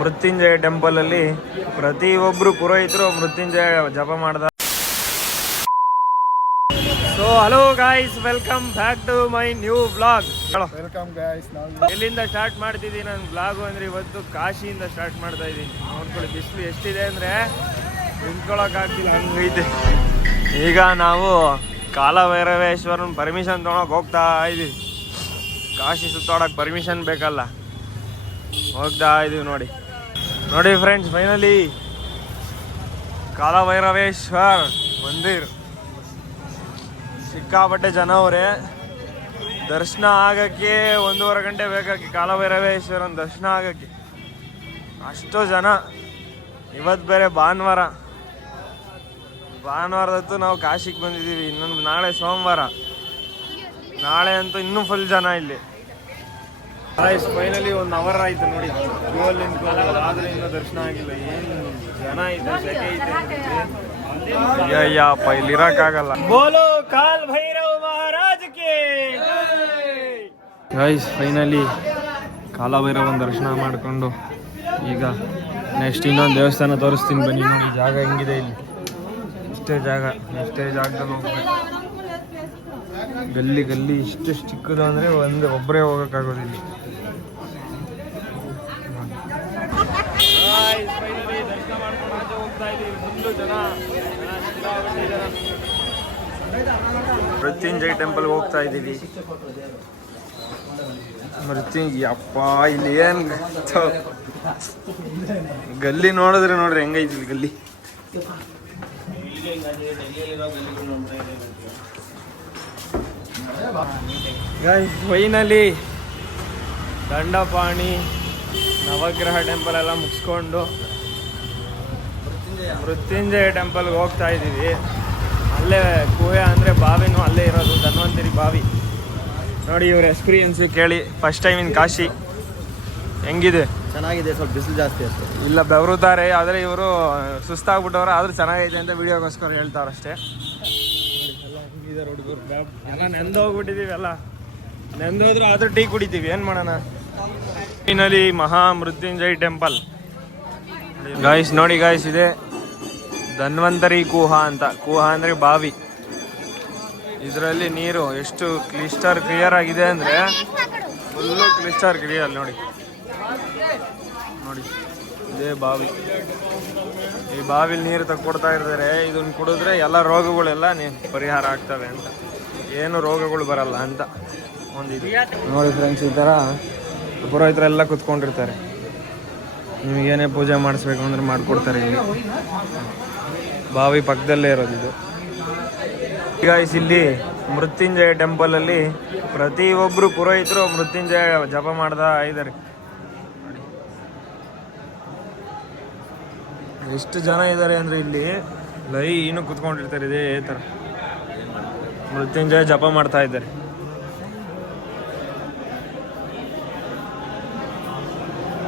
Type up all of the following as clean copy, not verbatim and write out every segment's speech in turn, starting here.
Mrityunjaya temple ಅಲ್ಲಿ ಪ್ರತಿಯೊಬ್ರು ಪುರೋಹಿತರು ಮೃತ್ಯುಂಜಯ ಜಪ ಮಾಡ್ದ. So hello guys, welcome back to my new blog. Welcome guys. ಎಲ್ಲಿಂದ ಸ್ಟಾರ್ಟ್ ಮಾಡ್ತಿದ್ದೀನಿ ನನ್ನ ಬ್ಲಾಗು ಅಂದ್ರೆ ಇವತ್ತು ಕಾಶಿಯಿಂದ ಸ್ಟಾರ್ಟ್ ಮಾಡ್ತಾ ಇದ್ದೀನಿ. ನೋಡ್ಕೊಳ್ಳಿ ಬಿಸಿಲು ಎಷ್ಟಿದೆ ಅಂದ್ರೆ ನಿಂತ್ಕೊಳಕ್ ಆಗ್ತಿಲ್ಲ, ಹಂಗೈತೆ. ಈಗ ನಾವು ಕಾಲಭೈರವೇಶ್ವರನ ಪರ್ಮಿಷನ್ ತೊಗೊಳಕ್ ಹೋಗ್ತಾ ಇದೀವಿ. ಕಾಶಿ ಸುತ್ತಾಡಕ್ ಪರ್ಮಿಷನ್ ಬೇಕಲ್ಲ, ಹೋಗ್ತಾ ಇದೀವಿ. ನೋಡಿ ಫ್ರೆಂಡ್ಸ್, ಫೈನಲಿ ಕಾಲಭೈರವೇಶ್ವರ್ ಮಂದಿರ್. ಸಿಕ್ಕಾಪಟ್ಟೆ ಜನ ಅವರೇ. ದರ್ಶನ ಆಗಕ್ಕೆ 1.5 ಗಂಟೆ ಬೇಕಾಗಿ ಕಾಲಭೈರವೇಶ್ವರನ ದರ್ಶನ ಆಗಕ್ಕೆ. ಅಷ್ಟು ಜನ. ಇವತ್ತು ಬೇರೆ ಭಾನುವಾರದತ್ತು ನಾವು ಕಾಶಿಗೆ ಬಂದಿದ್ದೀವಿ. ಇನ್ನೊಂದು ನಾಳೆ ಸೋಮವಾರ. ನಾಳೆ ಅಂತೂ ಇನ್ನೂ ಫುಲ್ ಜನ ಇಲ್ಲಿ. ಫೈನಲಿ 1 ಅವರ್ ಆಯ್ತು ನೋಡಿ, ಕ್ಯೂವಲ್ಲಿ ನಿಂತ್ಕೊಂಡು. ಆದ್ರೆ ಇನ್ನೂ ದರ್ಶನ ಆಗಿಲ್ಲ. ಏನು ಜನ ಇದೆ, ಸೆಕೆ ಇದೆ. ಅಯ್ಯಪ್ಪ, ಇಲ್ಲಿ ಇರಕ್ಕಾಗಲ್ಲ. ಬೋಲೋ ಕಾಲ್ ಭೈರವ್ ಮಹಾರಾಜಕ್ಕೆ. ಗೈಸ್, ಫೈನಲಿ ಕಾಲಭೈರವನ ದರ್ಶನ ಮಾಡಿಕೊಂಡು ಈಗ ನೆಕ್ಸ್ಟ್ ಇನ್ನೊಂದು ದೇವಸ್ಥಾನ ತೋರಿಸ್ತೀನಿ ಬನ್ನಿ. ನೋಡಿ ಜಾಗ ಹೆಂಗಿದೆ ಇಲ್ಲಿ. ಎಷ್ಟೇ ಜಾಗದಲ್ಲಿ ಹೋಗ್ಬೇಕು. ಗಲ್ಲಿ ಇಷ್ಟು ಚಿಕ್ಕದು ಅಂದರೆ ಒಬ್ಬರೇ ಹೋಗೋಕ್ಕಾಗೋದಿಲ್ಲ. ದರ್ಶನ ಮಾಡ್ಕೊಂಡು ಆಚೆ ಹೋಗ್ತಾ ಇದ್ದೀವಿ. ಫುಲ್ಲು ಜನ. ಮೃತ್ಯುಂಜಯ ಟೆಂಪಲ್ಗೆ ಹೋಗ್ತಾ ಇದ್ದೀವಿ. ಅಪ್ಪ, ಇಲ್ಲಿ ಏನು ಗಲ್ಲಿ ನೋಡಿದ್ರೆ ನೋಡ್ರಿ ಹೆಂಗೈತಿ ಇಲ್ಲಿ ಗಲ್ಲಿ. ಫೈನಲಿ ದಂಡಪಾಣಿ ನವಗ್ರಹ ಟೆಂಪಲ್ ಎಲ್ಲ ಮುಗಿಸ್ಕೊಂಡು ಮೃತ್ಯುಂಜಯ ಟೆಂಪಲ್ಗೆ ಹೋಗ್ತಾ ಇದ್ದೀವಿ. ಅಲ್ಲೇ ಗುಹೆ ಅಂದರೆ ಬಾವಿನೂ ಅಲ್ಲೇ ಇರೋದು, ಧನ್ವಂತರಿ ಬಾವಿ. ನೋಡಿ ಇವ್ರ ಎಕ್ಸ್ಪೀರಿಯನ್ಸು ಕೇಳಿ. First time in Kashi. ಹೆಂಗಿದೆ? ಚೆನ್ನಾಗಿದೆ. ಸ್ವಲ್ಪ ಬಿಸಿಲು ಜಾಸ್ತಿ ಅಷ್ಟೇ. ಇಲ್ಲ, ಬೆವರುತ್ತಾರೆ. ಆದರೆ ಇವರು ಸುಸ್ತಾಗ್ಬಿಟ್ಟವ್ರು. ಆದರೂ ಚೆನ್ನಾಗೈತೆ ಅಂತ ವಿಡಿಯೋಗೋಸ್ಕರ ಹೇಳ್ತಾರಷ್ಟೇ. ಎಲ್ಲ ನೆಂದೋಗ್ಬಿಟ್ಟಿದ್ದೀವಿ. ಎಲ್ಲ ನೆಂದೋದ್ರು ಆದರೂ ಟೀ ಕುಡಿತೀವಿ. ಏನು ಮಾಡೋಣ? ಫೈನಲಿ ಮಹಾ ಮೃತ್ಯುಂಜಯ ಟೆಂಪಲ್. ಗಾಯ್ಸ್ ನೋಡಿ ಗಾಯ್ಸ್, ಇದೆ ಧನ್ವಂತರಿ ಕೂಹ ಅಂತ. ಕೂಹ ಅಂದರೆ ಬಾವಿ. ಇದರಲ್ಲಿ ನೀರು ಎಷ್ಟು ಕ್ಲಿಯರ್ ಆಗಿದೆ ಅಂದರೆ ಫುಲ್ಲು ಕ್ಲಿಯರ್. ನೋಡಿ ಇದೇ ಬಾವಿ. ಈ ಬಾವಿಲಿ ನೀರು ತಗೊಡ್ತಾ ಇರ್ತಾರೆ. ಇದನ್ನು ಕುಡಿದ್ರೆ ಎಲ್ಲ ರೋಗಗಳೆಲ್ಲ ಪರಿಹಾರ ಆಗ್ತವೆ ಅಂತ. ಏನು ರೋಗಗಳು ಬರಲ್ಲ ಅಂತ ಒಂದಿದೆ. ನೋಡಿ ಫ್ರೆಂಡ್ಸ್, ಈ ಥರ ಪುರೋಹಿತರೆಲ್ಲ ಕುತ್ಕೊಂಡಿರ್ತಾರೆ. ನಿಮಗೇನೇ ಪೂಜೆ ಮಾಡಿಸ್ಬೇಕು ಅಂದ್ರೆ ಮಾಡಿಕೊಡ್ತಾರೆ. ಇಲ್ಲಿ ಬಾವಿ ಪಕ್ಕದಲ್ಲೇ ಇರೋದು ಇದು. ಈಗ ಇಲ್ಲಿ ಮೃತ್ಯುಂಜಯ ಟೆಂಪಲಲ್ಲಿ ಪ್ರತಿಯೊಬ್ಬರು ಪುರೋಹಿತರು ಮೃತ್ಯುಂಜಯ ಜಪ ಮಾಡ್ತಾ ಇದ್ದಾರೆ. ಎಷ್ಟು ಜನ ಇದ್ದಾರೆ ಅಂದರೆ ಇಲ್ಲಿ ಲೈನು ಕುತ್ಕೊಂಡಿರ್ತಾರೆ. ಇದೇ ಥರ ಮೃತ್ಯುಂಜಯ ಜಪ ಮಾಡ್ತಾ ಇದ್ದಾರೆ.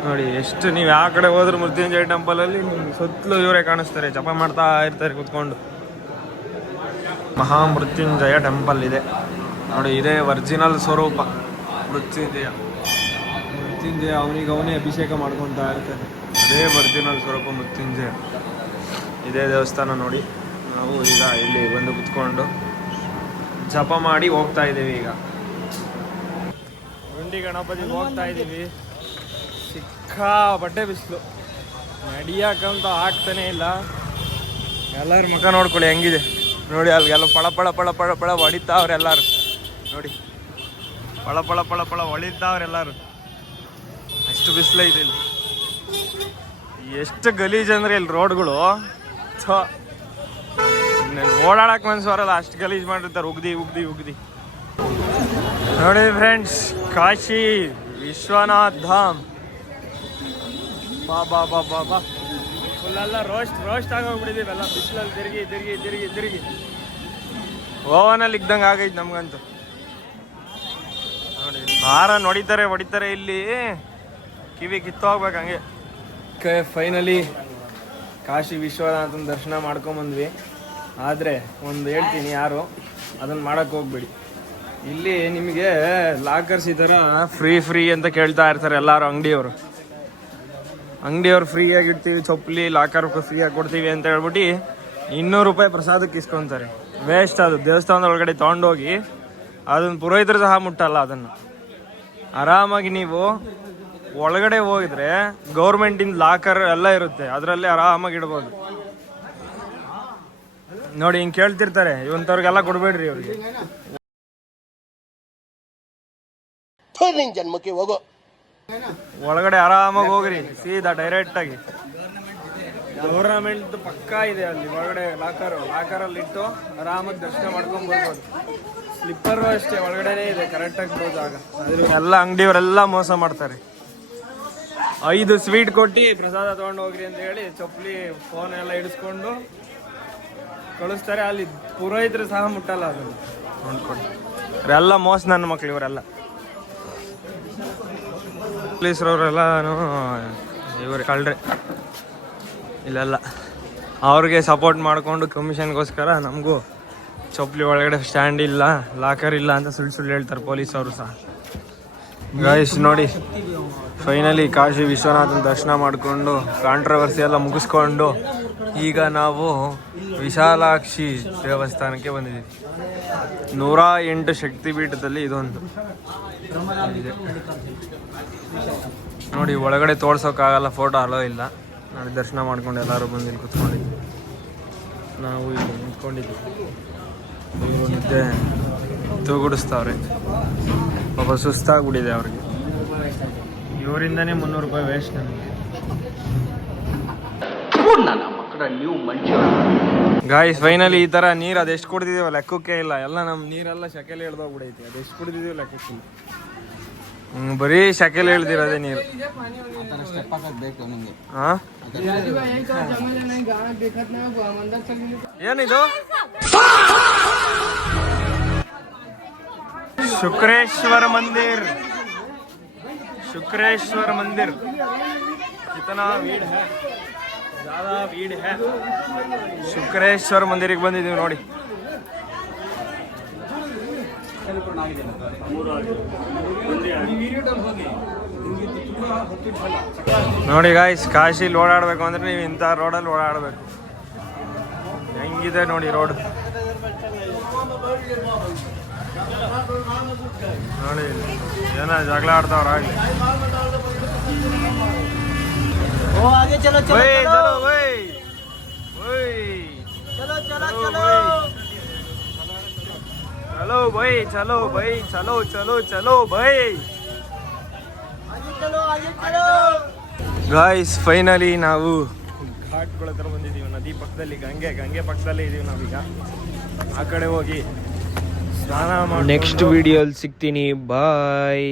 ನೋಡಿ ಎಷ್ಟು, ನೀವು ಯಾವ ಕಡೆ ಹೋದ್ರು ಮೃತ್ಯುಂಜಯ ಟೆಂಪಲಲ್ಲಿ ಸುತ್ತಲೂ ಇವರೇ ಕಾಣಿಸ್ತಾರೆ. ಜಪ ಮಾಡ್ತಾ ಇರ್ತಾರೆ ಕುತ್ಕೊಂಡು. ಮಹಾ ಮೃತ್ಯುಂಜಯ ಟೆಂಪಲ್ ಇದೆ ನೋಡಿ. ಇದೇ ಒರಿಜಿನಲ್ ಸ್ವರೂಪ ಮೃತ್ಯುಂಜಯ. ಅವನೇ ಅಭಿಷೇಕ ಮಾಡ್ಕೊತಾ ಇರ್ತಾರೆ. ಅದೇ ಒರಿಜಿನಲ್ ಸ್ವರೂಪ ಮೃತ್ಯುಂಜಯ. ಇದೇ ದೇವಸ್ಥಾನ ನೋಡಿ. ನಾವು ಈಗ ಇಲ್ಲಿ ಬಂದು ಕುತ್ಕೊಂಡು ಜಪ ಮಾಡಿ ಹೋಗ್ತಾ ಇದ್ದೀವಿ. ಈಗ ಗುಂಡಿ ಗಣಪತಿಗೆ ಹೋಗ್ತಾ ಇದ್ದೀವಿ. ಸಿಕ್ಕಾಪಟ್ಟೆ ಬಿಸಿಲು, ನಡಿಯಾಕಂತ ಆಗ್ತಾನೆ ಇಲ್ಲ. ಎಲ್ಲರ ಮುಖ ನೋಡ್ಕೊಳ್ಳಿ ಹೆಂಗಿದೆ ನೋಡಿ. ಅಲ್ಲಿಗೆಲ್ಲ ಪಳ ಹೊಡಿತಾವ್ರೆ ಎಲ್ಲರೂ. ನೋಡಿ ಪಳ ಹೊಡಿತಾವ್ರೆ ಎಲ್ಲರೂ. ಅಷ್ಟು ಬಿಸಿಲೈತೆ ಇಲ್ಲಿ. ಎಷ್ಟು ಗಲೀಜು ಅಂದರೆ ಇಲ್ಲಿ ರೋಡ್ಗಳು. ಓಡಾಡಕ್ಕೆ ಮನ್ಸು ಬರಲ್ಲ, ಅಷ್ಟು ಗಲೀಜು ಮಾಡಿರ್ತಾರೆ. ಉಗ್ದಿ ನೋಡಿ ಫ್ರೆಂಡ್ಸ್, ಕಾಶಿ ವಿಶ್ವನಾಥ್ ಧಾಮ್. ಬಾ ಫುಲ್ಲೆಲ್ಲ ರೋಸ್ಟ್ ಆಗೋಗ್ಬಿಟ್ಟಿದ್ದೀವಿ. ಎಲ್ಲ ಬಿಸಿಲಲ್ಲಿ ತಿರುಗಿ ಓವನಲ್ಲಿ ಇದ್ದಂಗೆ ಆಗೈತೆ ನಮ್ಗಂತೂ. ನೋಡಿ ಹಾರನ್ ಹೊಡಿತಾರೆ ಇಲ್ಲಿ. ಕಿವಿ ಕಿತ್ತೋಗ್ಬೇಕು ಹಂಗೆ. ಫೈನಲಿ ಕಾಶಿ ವಿಶ್ವನಾಥನ ದರ್ಶನ ಮಾಡ್ಕೊಂಬಂದ್ವಿ. ಆದರೆ ಒಂದು ಹೇಳ್ತೀನಿ, ಯಾರು ಅದನ್ನು ಮಾಡೋಕ್ಕೆ ಹೋಗ್ಬೇಡಿ. ಇಲ್ಲಿ ನಿಮಗೆ ಲಾಕರ್ಸ್ ಈ ಥರ ಫ್ರೀ ಅಂತ ಕೇಳ್ತಾ ಇರ್ತಾರೆ ಎಲ್ಲರೂ ಅಂಗಡಿಯವರು. ಅಂಗಡಿಯವ್ರು ಫ್ರೀಯಾಗಿ ಇಡ್ತೀವಿ, ಚಪ್ಪಲಿ ಲಾಕರ್ ಫ್ರೀಯಾಗಿ ಕೊಡ್ತೀವಿ ಅಂತ ಹೇಳ್ಬಿಟ್ಟು 200 ರೂಪಾಯಿ ಪ್ರಸಾದಕ್ಕೆ ಇಸ್ಕೊತಾರೆ. ವೇಸ್ಟ್ ಅದು. ದೇವಸ್ಥಾನದ ಒಳಗಡೆ ತೊಗೊಂಡೋಗಿ ಅದನ್ನು ಪುರೋಹಿತರು ಸಹ ಮುಟ್ಟಲ್ಲ. ಅದನ್ನು ಆರಾಮಾಗಿ ನೀವು ಒಳಗಡೆ ಹೋಗಿದ್ರೆ ಗೌರ್ಮೆಂಟಿಂದ ಲಾಕರ್ ಎಲ್ಲ ಇರುತ್ತೆ, ಅದರಲ್ಲೇ ಆರಾಮಾಗಿ ಇಡ್ಬೋದು. ನೋಡಿ ಹಿಂಗೆ ಕೇಳ್ತಿರ್ತಾರೆ, ಇವಂಥವ್ರಿಗೆಲ್ಲ ಕೊಡ್ಬೇಡ್ರಿ ಅವ್ರಿಗೆ. ಜನ್ಮಕ್ಕೆ ಹೋಗೋ ಒಳಗಡೆ ಆರಾಮಾಗಿ ಹೋಗ್ರಿ, ಸೀದಾ ಡೈರೆಕ್ಟ್ ಆಗಿ. ಗೌರ್ಮೆಂಟ್ ಪಕ್ಕಾ ಇದೆ ಅಲ್ಲಿ ಒಳಗಡೆ ಲಾಕರಲ್ಲಿ ಇಟ್ಟು ಆರಾಮಾಗಿ ದರ್ಶನ ಮಾಡ್ಕೊಂಡ್ ಬರ್ಬೋದು. ಸ್ಲಿಪ್ಪರು ಅಷ್ಟೇ ಒಳಗಡೆನೇ ಇದೆ, ಕರೆಕ್ಟಾಗಿ ಬರೋ ಜಾಗ. ಎಲ್ಲ ಅಂಗಡಿಯವರೆಲ್ಲ ಮೋಸ ಮಾಡ್ತಾರೆ. 5 ಸ್ವೀಟ್ ಕೊಟ್ಟು ಪ್ರಸಾದ ತೊಗೊಂಡು ಹೋಗ್ರಿ ಅಂತ ಹೇಳಿ ಚಪ್ಪಲಿ ಫೋನ್ ಎಲ್ಲ ಇಡಿಸ್ಕೊಂಡು ಕಳಿಸ್ತಾರೆ. ಅಲ್ಲಿ ಪುರೋಹಿತರು ಸಹ ಮುಟ್ಟಲ್ಲ ಅದನ್ನು ನೋಡ್ಕೊಂಡು. ಇವರೆಲ್ಲ ಮೋಸ ನನ್ನ ಮಕ್ಳು ಇವರೆಲ್ಲ. ಪೊಲೀಸರವರೆಲ್ಲನೂ ಇವರು ಕಳ್ರೆ ಇಲ್ಲೆಲ್ಲ. ಅವ್ರಿಗೆ ಸಪೋರ್ಟ್ ಮಾಡಿಕೊಂಡು ಕಮಿಷನ್ಗೋಸ್ಕರ ನಮಗೂ ಚಪ್ಪಲಿ ಒಳಗಡೆ ಸ್ಟ್ಯಾಂಡ್ ಇಲ್ಲ, ಲಾಕರ್ ಇಲ್ಲ ಅಂತ ಸುಳ್ಳು ಹೇಳ್ತಾರೆ ಪೊಲೀಸವರು ಸಹ. ಗೈಸ್ ನೋಡಿ, ಫೈನಲಿ ಕಾಶಿ ವಿಶ್ವನಾಥನ ದರ್ಶನ ಮಾಡಿಕೊಂಡು ಕಾಂಟ್ರವರ್ಸಿ ಎಲ್ಲ ಮುಗಿಸ್ಕೊಂಡು ಈಗ ನಾವು ವಿಶಾಲಾಕ್ಷಿ ದೇವಸ್ಥಾನಕ್ಕೆ ಬಂದಿದ್ದೀವಿ. 108 ಶಕ್ತಿಪೀಠದಲ್ಲಿ ಇದೊಂದು ಇದೆ. ನೋಡಿ ಒಳಗಡೆ ತೋರ್ಸೋಕ್ಕಾಗಲ್ಲ, ಫೋಟೋ ಅಲೋ ಇಲ್ಲ. ನೋಡಿ ದರ್ಶನ ಮಾಡ್ಕೊಂಡು ಎಲ್ಲರೂ ಬಂದು ಇಲ್ಲಿ ಕುತ್ಕೊಂಡಿದ್ವಿ. ನಾವು ಇಲ್ಲಿ ನಿಂತ್ಕೊಂಡಿದ್ವಿ. ಇವರು ನಿದ್ದೆ ತೂಗುಡಿಸ್ತಾವ್ರೆ, ಪಾಪ ಸುಸ್ತಾಗ್ಬಿಟ್ಟಿದೆ ಅವ್ರಿಗೆ. ಇವರಿಂದನೇ 300 ರೂಪಾಯಿ ವೇಸ್ಟ್ ನಮಗೆ. ಗಾಯ್ಸ್ ಫೈನಲಿ ಈ ಥರ ನೀರು ಅದೆಷ್ಟು ಕುಡಿದಿದ್ದೀವೋ ಲೆಕ್ಕಕ್ಕೆ ಇಲ್ಲ. ಎಲ್ಲ ನಮ್ಮ ನೀರೆಲ್ಲ ಶಕೆಲೆ ಇಳ್ದೋಗ್ಬಿಡೈತಿ. ಅದೆಷ್ಟು ಕುಡಿದಿದ್ದೀವಿ ಲೆಕ್ಕಕ್ಕಿಲ್ಲ. ಬರೀ ಶಕೆಲೆ ಇಳ್ದಿರೋದೇ ನೀರು. ಹಾಂ ಏನಿದು? शुक्रेश्वर मंदिर कितना भीड़ है, ज़्यादा भीड़ है. शुक्रेश्वर मंदिर ಬಂದಿದ್ದೀವಿ ನೋಡಿ. ನೋಡಿ ಗಾಯ್ಸ್, ಕಾಶಿಲಿ ಓಡಾಡಬೇಕು ಅಂದರೆ ನೀವು ಇಂಥ ರೋಡಲ್ಲಿ ಓಡಾಡಬೇಕು. ಹೆಂಗಿದೆ ನೋಡಿ ರೋಡ್. ನೋಡಿ ಏನೋ ಜಗಳ ಆಡ್ತಾವ್ರಾಗಲಿ. चलो भाई, चलो भाई, चलो चलो चलो भाई. ಗಾಯ್ಸ್ ಫೈನಲಿ ನಾವು ಘಾಟ್ಗಳ ಹತ್ರ ಬಂದಿದ್ದೀವಿ. ನದಿ ಪಕ್ಕದಲ್ಲಿ ಗಂಗೆ ಪಕ್ಕದಲ್ಲೇ ಇದ್ದೀವಿ ನಾವೀಗ. ಆ ಕಡೆ ಹೋಗಿ ಸ್ನಾನ ಮಾಡಿ ನೆಕ್ಸ್ಟ್ ವಿಡಿಯೋಲಿ ಸಿಗ್ತೀನಿ. ಬಾಯ್.